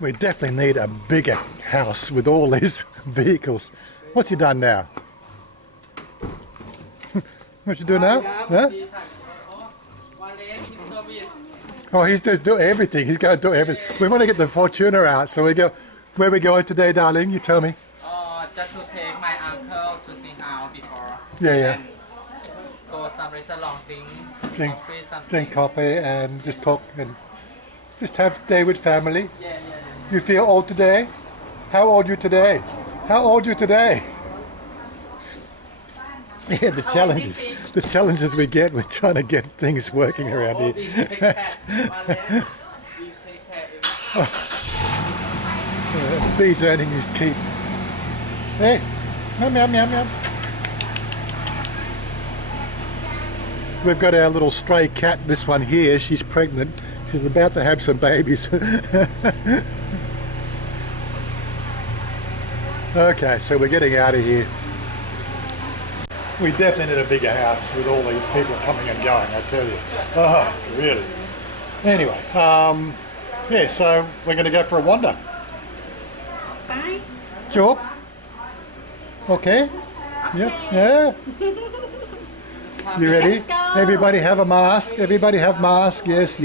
We definitely need a bigger house with all these vehicles. What's he done now? What's he doing now? Huh? Oh, he's just doing everything. He's going to do everything. We want to get the Fortuner out, so we go. Where are we going today, darling? You tell me. Just to take my uncle to see how before. Yeah. And go some restaurant, Drink coffee, something. Drink coffee and just talk and just have day with family. Yeah. You feel old today? How old are you today? How old are you today? Yeah, the challenges we get with trying to get things working around here. Bee's earning his keep. Hey, yum. We've got our little stray cat, this one here, she's pregnant. She's about to have some babies. Okay, so we're getting out of here. We definitely need a bigger house with all these people coming and going, I tell you. Oh, really. Anyway, yeah, so we're going to go for a wander. Bye. Job? Okay? Yeah. You ready? Let's go. Everybody have a mask. Everybody have mask. Yes.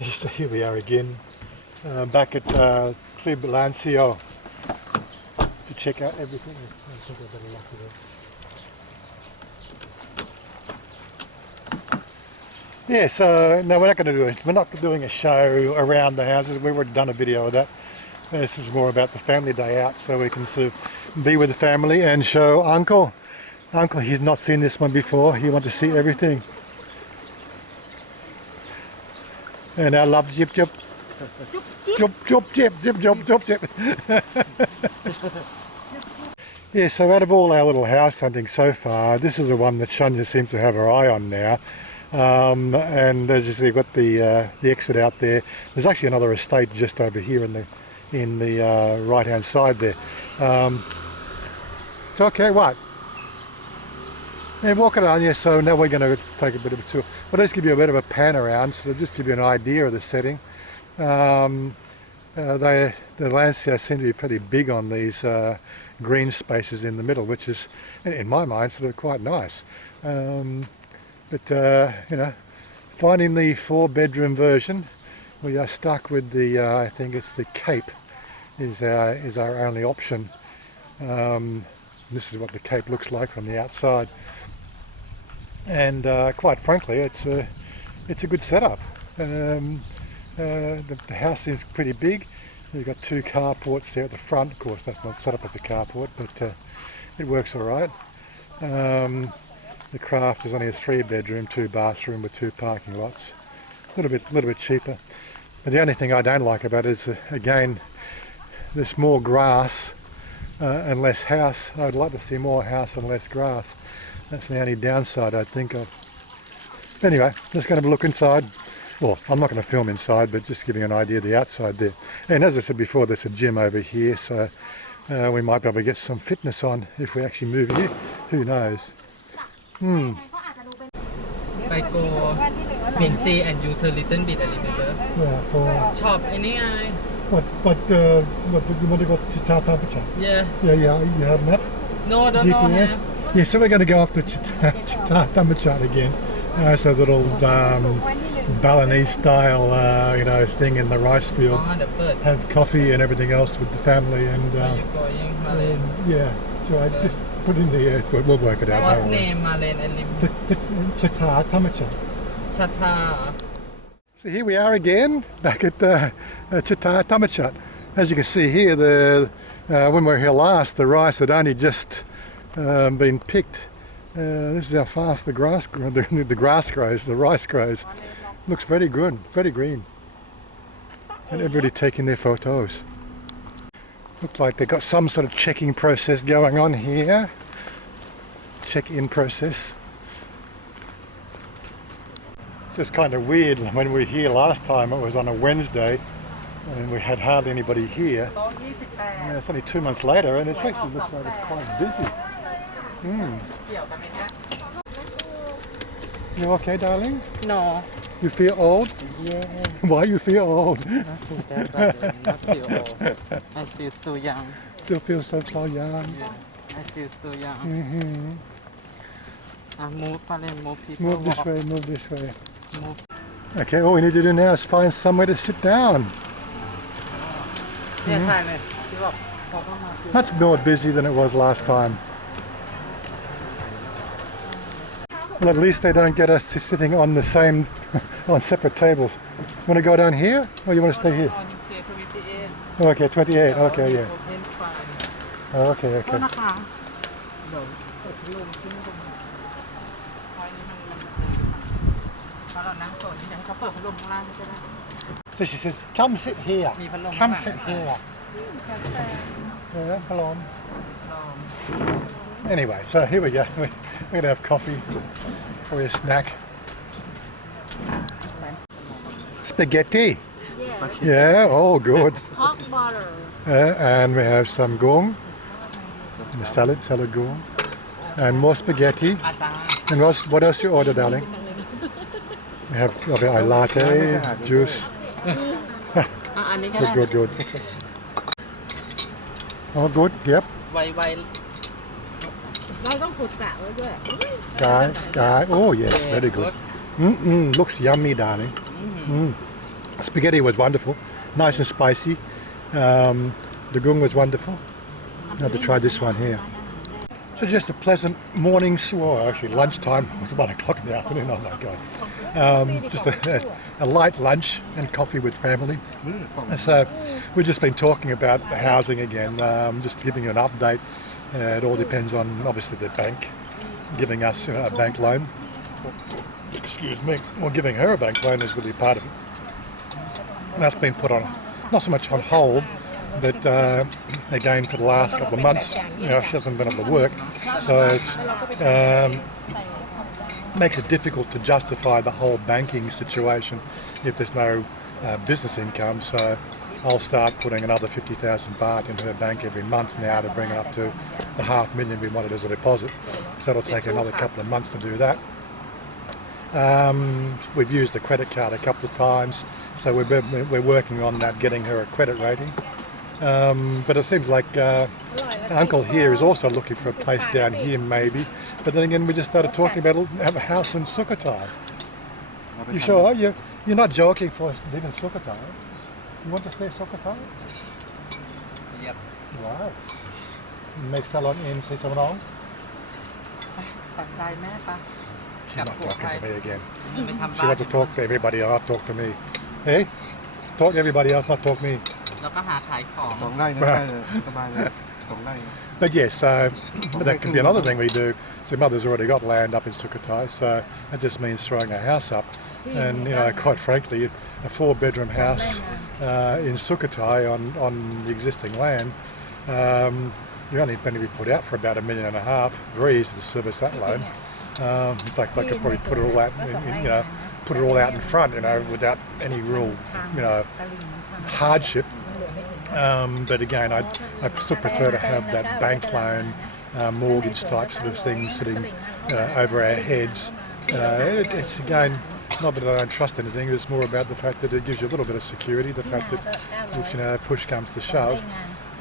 So here we are again, back at Club Lanco to check out everything. I think I better lock it up. Yeah, so no, we're not doing a show around the houses. We've already done a video of that. This is more about the family day out, so we can sort of be with the family and show Uncle. Uncle, he's not seen this one before. He wants to see everything. And I love Jip. Jip. Yeah, so out of all our little house hunting so far, this is the one that Chanya seems to have her eye on now. And as you see, you've got the exit out there. There's actually another estate just over here in the right hand side there. So okay, what? Yeah, walk around. Yeah, so now we're going to take a bit of a tour. I'll just give you a bit of a pan around, so just give you an idea of the setting. The Lanco seem to be pretty big on these green spaces in the middle, which is, in my mind, sort of quite nice. But you know, finding the 4-bedroom version, we are stuck with the I think it's the Cape is our only option. This is what the Cape looks like from the outside, and quite frankly, it's a good setup. The house seems pretty big. You've got 2 carports there at the front. Of course, that's not set up as a carport, but it works all right. The Craft is only a 3-bedroom, 2-bathroom with 2 parking lots. A little bit cheaper. But the only thing I don't like about it is, again, there's more grass and less house. I'd like to see more house and less grass. That's the only downside I think of. Anyway, just going to look inside. Well, I'm not going to film inside, but just giving an idea of the outside there. And as I said before, there's a gym over here, so we might be able to get some fitness on if we actually move here. Who knows? By go Mixi and you turn little bit, remember? Yeah, for Shop any eye. what you want to go to Chata Thammachat? Yeah. Yeah, you have a map? No, don't know. GPS? Yeah, so we're going to go off to Chata Thammachat again. It's a little Balinese style, thing in the rice field. Have coffee and everything else with the family, and yeah. So I just put in the we'll work it out. What's name, Marlene and Lim? Chata Thammachat. Chata. So here we are again, back at Chata Thammachat. As you can see here, when we were here last, the rice had only just been picked. This is how fast the grass grows, the rice grows. Looks very good, very green. And everybody taking their photos. Looks like they've got some sort of checking process going on here. Check-in process. It's just kind of weird. When we were here last time, it was on a Wednesday, and we had hardly anybody here. And it's only 2 months later, and it actually looks like it's quite busy. You okay, darling? No. You feel old? Yeah, Why you feel old? not so bad, but not feel old. I feel still young. Still feel so young. Yeah, I feel still young. Mm-hmm. Move, Palen, move people. Move this walk. way, move this way. Move. Okay, all we need to do now is find somewhere to sit down. เนี่ยใช่เลยที่บอกเขาก็มาคือ Much more busy than it was last time. Well, at least they don't get us to sitting on the same, on separate tables. Want to go down here, or you want to stay here? on say 28. Okay, 28. Okay, yeah. Open fine. Okay, โทษ okay. นะคะ เดี๋ยวเปิดพัดลมขึ้นตรงนี้ไฟนี้มันพอเรานั่งโซนนี้เดี๋ยวให้เขาเปิดพัดลมข้างล่างก็ได้ So she says, "Come sit here. มีพัดลม Come ข้าง sit หลัง here." Yeah, hello. ลอง Anyway, so here we go. We're gonna have coffee, probably a snack. Spaghetti. Yes. Yeah, oh good. Hot butter. And we have some gong, the salad gong, and more spaghetti. อาจารย์ And what else you order, darling? We have a latte, juice. อันนี้ก็ได้ Good. Oh, good. Yep. ไว เราต้องขุดสระไว้ด้วย Guy. Oh yes, very good. Looks yummy, darling. Spaghetti was wonderful, nice and spicy. The gung was wonderful. Now to try this one here. So just a pleasant morning, well actually lunchtime, it was 1 o'clock in the afternoon, oh my god. Just a light lunch and coffee with family. And so we've just been talking about the housing again, just giving you an update. It all depends on obviously the bank giving us a bank loan. Excuse me. Well, giving her a bank loan is really part of it. And that's been put on, not so much on hold, but again for the last couple of months, she hasn't been able to work, so it's makes it difficult to justify the whole banking situation if there's no business income. So I'll start putting another 50,000 baht into her bank every month now to bring it up to the $500,000 we wanted as a deposit. So it'll take another couple of months to do that. We've used the credit card a couple of times, so we're working on that, getting her a credit rating. But it seems like Uncle here is also looking for a place down here maybe. But then again, we just started talking about have a house in Sukhothai. You sure? You're not joking for living in Sukhothai? You want to stay in Sukhothai? Yep. Wow. Make salon in Sisamrong? ตัดใจแม่ปะ She's not talking to me again. ไปทำ She บ้าน wants to talk to everybody else, not talk to me. Hey? Talk to everybody else, not talk to me. แล้วก็หาขายของ 2 ไร่นะได้เลยสบายเลย2 ไร่ But yes, but that could be another thing we do. So mother's already got land up in Sukhothai, so that just means throwing a house up. And quite frankly, a 4-bedroom house in Sukhothai on the existing land, you're only going to be put out for about $1.5 million. Very easy to service that loan. In fact, I could probably put it all out, put it all out in front, without any real, hardship. But again, I still prefer to have that bank loan, mortgage type sort of thing sitting over our heads. It's again, not that I don't trust anything, it's more about the fact that it gives you a little bit of security, the fact that if push comes to shove,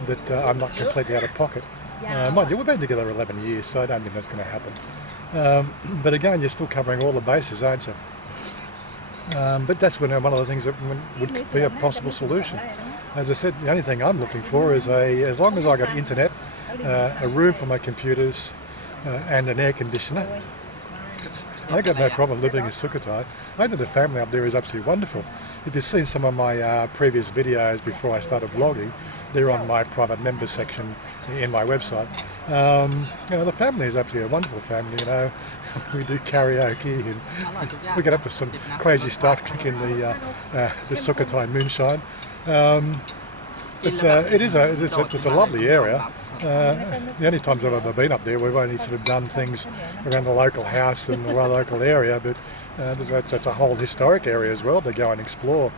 that I'm not completely out of pocket. Mind you, we've been together 11 years, so I don't think that's going to happen. But again, you're still covering all the bases, aren't you? But that's one of the things that would be a possible solution. As I said, the only thing I'm looking for is as long as I got internet, a room for my computers, and an air conditioner. I got no problem living in Sukhothai. I think the family up there is absolutely wonderful. If you've seen some of my previous videos before I started vlogging, they're on my private member section in my website. The family is absolutely a wonderful family. We do karaoke and we get up to some crazy stuff, drinking the Sukhothai moonshine. But it's a lovely area. The only times I've ever been up there, we've only sort of done things around the local house and the local area, but that's a whole historic area as well to go and explore.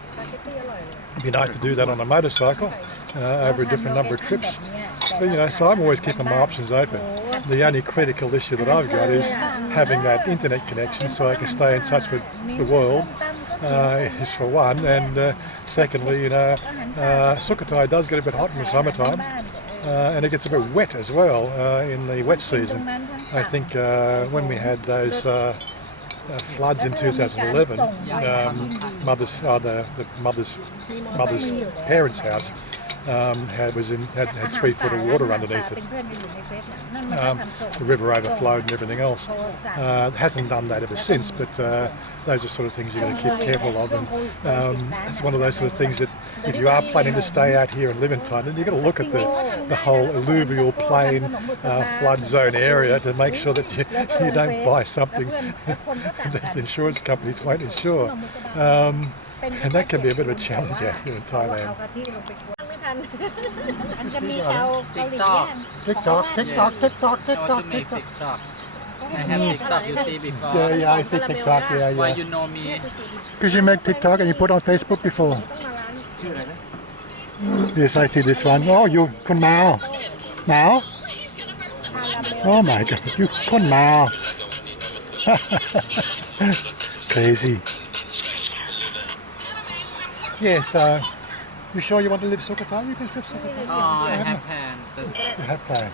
It'd be nice to do that on a motorcycle over a different number of trips. But so I'm always keeping my options open. The only critical issue that I've got is having that internet connection so I can stay in touch with the world, is for one, and secondly, Sukhothai does get a bit hot in the summertime, and it gets a bit wet as well in the wet season. I think when we had those floods in 2011, the mother's parents' house had 3 foot of water underneath it. The river overflowed and everything else. It hasn't done that ever since, but those are sort of things you've got to keep careful of. And it's one of those sort of things that if you are planning to stay out here and live in Thailand, you've got to look at the whole alluvial plain flood zone area to make sure that you don't buy something that insurance companies won't insure. And that can be a bit of a challenge out here in Thailand. มันจะมีแอลเกาหลี TikTok. I want to make TikTok. I have TikTok, you see before. Yeah, I see TikTok. Why you know me? Because you make TikTok and you put on Facebook before. ชื่ออะไรนะ Yes, I see this one. Oh, you Kun Mao. Mao? Oh my God, you Kun Mao. Crazy. Yes, you sure you want to live Sukhothai? You can live Sukhothai. Oh, I have plans. You have plans.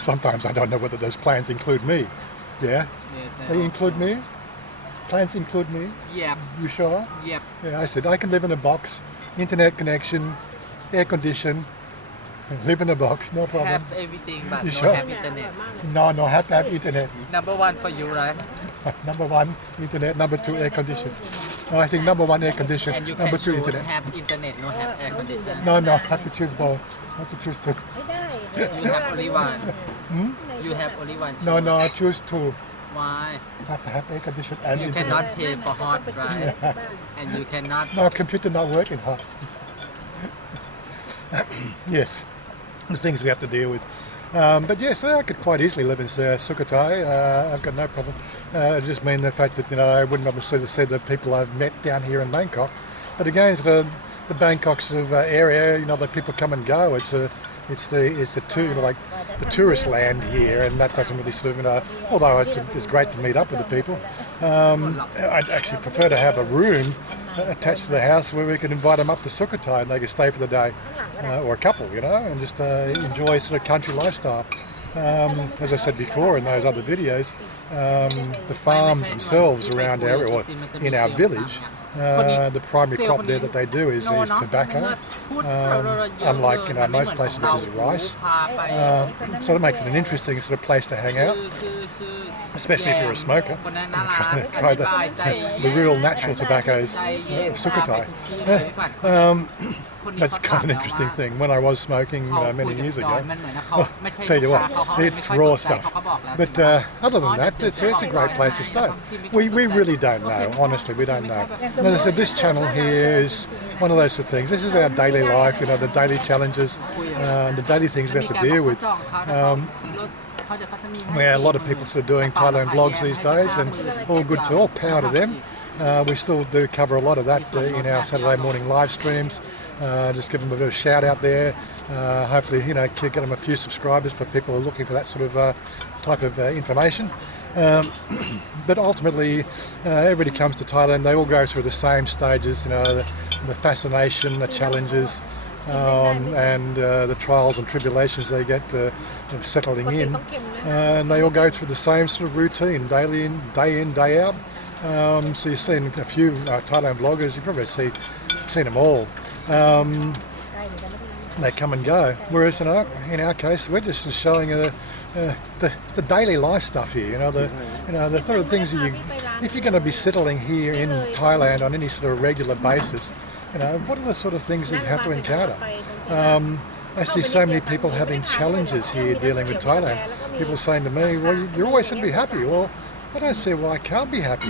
Sometimes I don't know whether those plans include me. Yeah? Yes, They include me? Plans include me? Yep, You sure? yep. Yeah, I said I can live in a box, internet connection, air condition, live in a box, no problem. Have everything, but You no sure? have internet. No, have to have internet. Number 1 for you, right? Number 1, internet. Number 2, air condition. No, I think number 1, air condition. And you Number can 2, choose internet. have internet, no have air condition. No, have to choose both. Have to choose 2. You have only one. You have only one. No, I choose 2. Why? Have to have air condition and You internet. cannot pay for hot, right? And you cannot. No, computer not working hot. Yes, the things we have to deal with. But yes, I could quite easily live in Sukhothai. I've got no problem. It just means the fact that I wouldn't obviously see the people I've met down here in Bangkok. But again, sort of the Bangkok sort of area, that people come and go. It's the tourist land here, and that doesn't really sort of although it's great to meet up with the people. I'd actually prefer to have a room attached to the house where we can invite them up to Sukhothai and they can stay for the day, or a couple, and just enjoy sort of country lifestyle. As I said before in those other videos, the farms themselves around in our village, the primary crop there that they do is tobacco, unlike most places which is rice. Sort of makes it an interesting sort of place to hang out, especially if you're a smoker. Try the real natural tobaccos of Sukhothai. That's kind of an interesting thing. When I was smoking many years ago, tell you what, it's raw stuff. But other than that, it's a great place to stay. We really don't know, honestly, we don't know. And as I said, this channel here is one of those sort of things. This is our daily life, the daily challenges, the daily things we have to deal with. A lot of people sort of doing Thailand vlogs these days, and all power to them. We still do cover a lot of that in our Saturday morning live streams. Just give them a bit of a shout out there. Hopefully, get them a few subscribers for people who are looking for that sort of type of information. But ultimately, everybody comes to Thailand. They all go through the same stages, the fascination, the challenges, and the trials and tribulations they get of settling in. And they all go through the same sort of routine, day in, day out. So you've seen a few Thailand vloggers, you've probably seen them all. They come and go. Whereas in our case, we're just showing the daily life stuff here. The sort of things that if you're going to be settling here in Thailand on any sort of regular basis, what are the sort of things that you have to encounter? I see so many people having challenges here dealing with Thailand. People saying to me, "Well, you always seem to be happy." Well, I don't see why I can't be happy.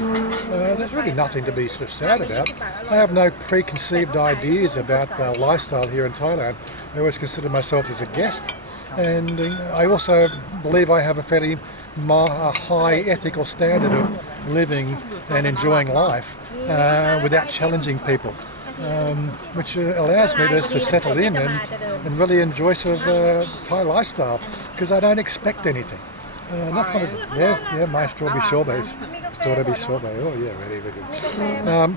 There's really nothing to be sort of sad about. I have no preconceived ideas about the lifestyle here in Thailand. I always consider myself as a guest, and I also believe I have a fairly high ethical standard of living and enjoying life without challenging people. which allows me to settle in and really enjoy sort of Thai lifestyle because I don't expect anything. And that's one of yeah, my strawberry sorbets. Strawberry sorbet, oh yeah, very, very good.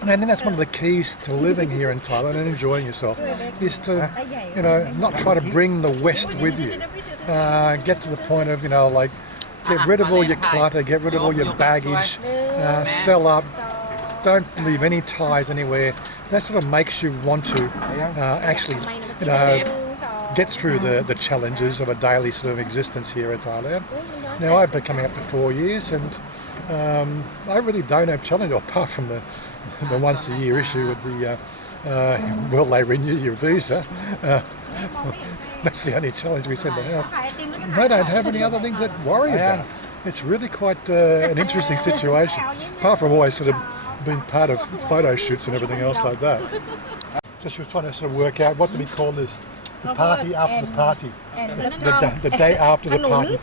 And I think that's one of the keys to living here in Thailand and enjoying yourself is to, not try to bring the West with you. Get to the point of, like, get rid of all your clutter, get rid of all your baggage, sell up, don't leave any ties anywhere. That sort of makes you want to actually, get through the challenges of a daily sort of existence here in Thailand. Now I've been coming up to 4 years and I really don't have challenges apart from the once a year issue with the will they renew your visa. That's the only challenge we seem to have. I don't have any other things that worry about. It's really quite an interesting situation, apart from always sort of being part of photo shoots and everything else like that. So she was trying to sort of work out what do we call this? The party after the party. The day after the party.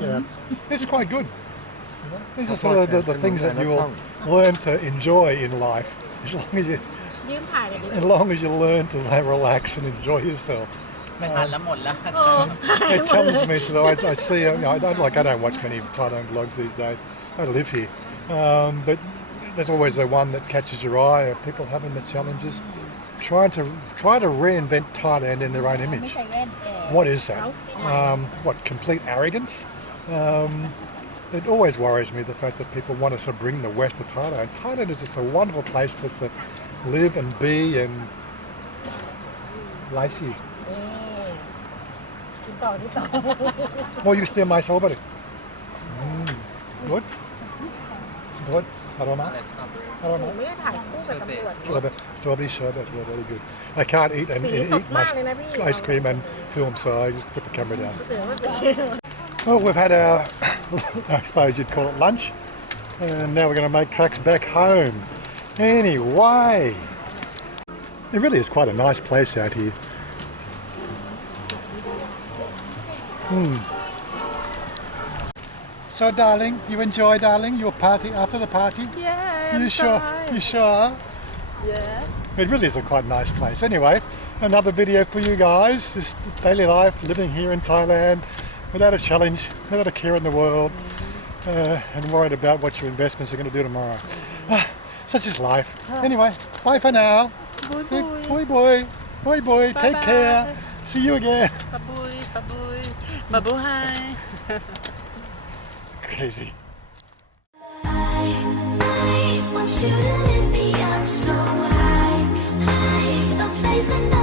Yeah. It's quite good. These are sort of the things that you'll learn to enjoy in life as long as you learn to relax and enjoy yourself. It challenges me, so I see, I don't watch many Thailand vlogs these days. I live here. But there's always the one that catches your eye of people having the challenges. Try to reinvent Thailand in their own image. What is that? What, complete arrogance? It always worries me, the fact that people want to sort of bring the West to Thailand. Thailand is just a wonderful place to live and be and lacy. Oh, you steal my strawberry. Good? Good? Aroma? Aroma? Strawberry sherbet, yeah, very good. I can't eat my ice cream and film, so I just put the camera down. Well, we've had our, I suppose you'd call it lunch, and now we're going to make tracks back home. Anyway, it really is quite a nice place out here. So, darling, you enjoy, darling, your party after the party? Yeah, You sure? You sure? Yeah. It really is a quite nice place. Anyway, another video for you guys. Just daily life, living here in Thailand, without a challenge, without a care in the world, and worried about what your investments are going to do tomorrow. Such is life. Anyway, bye for now. Boy, boy. Boy, boy. Take care. See you again. Babuhay. Crazy. I want you to lift me up so high, a place that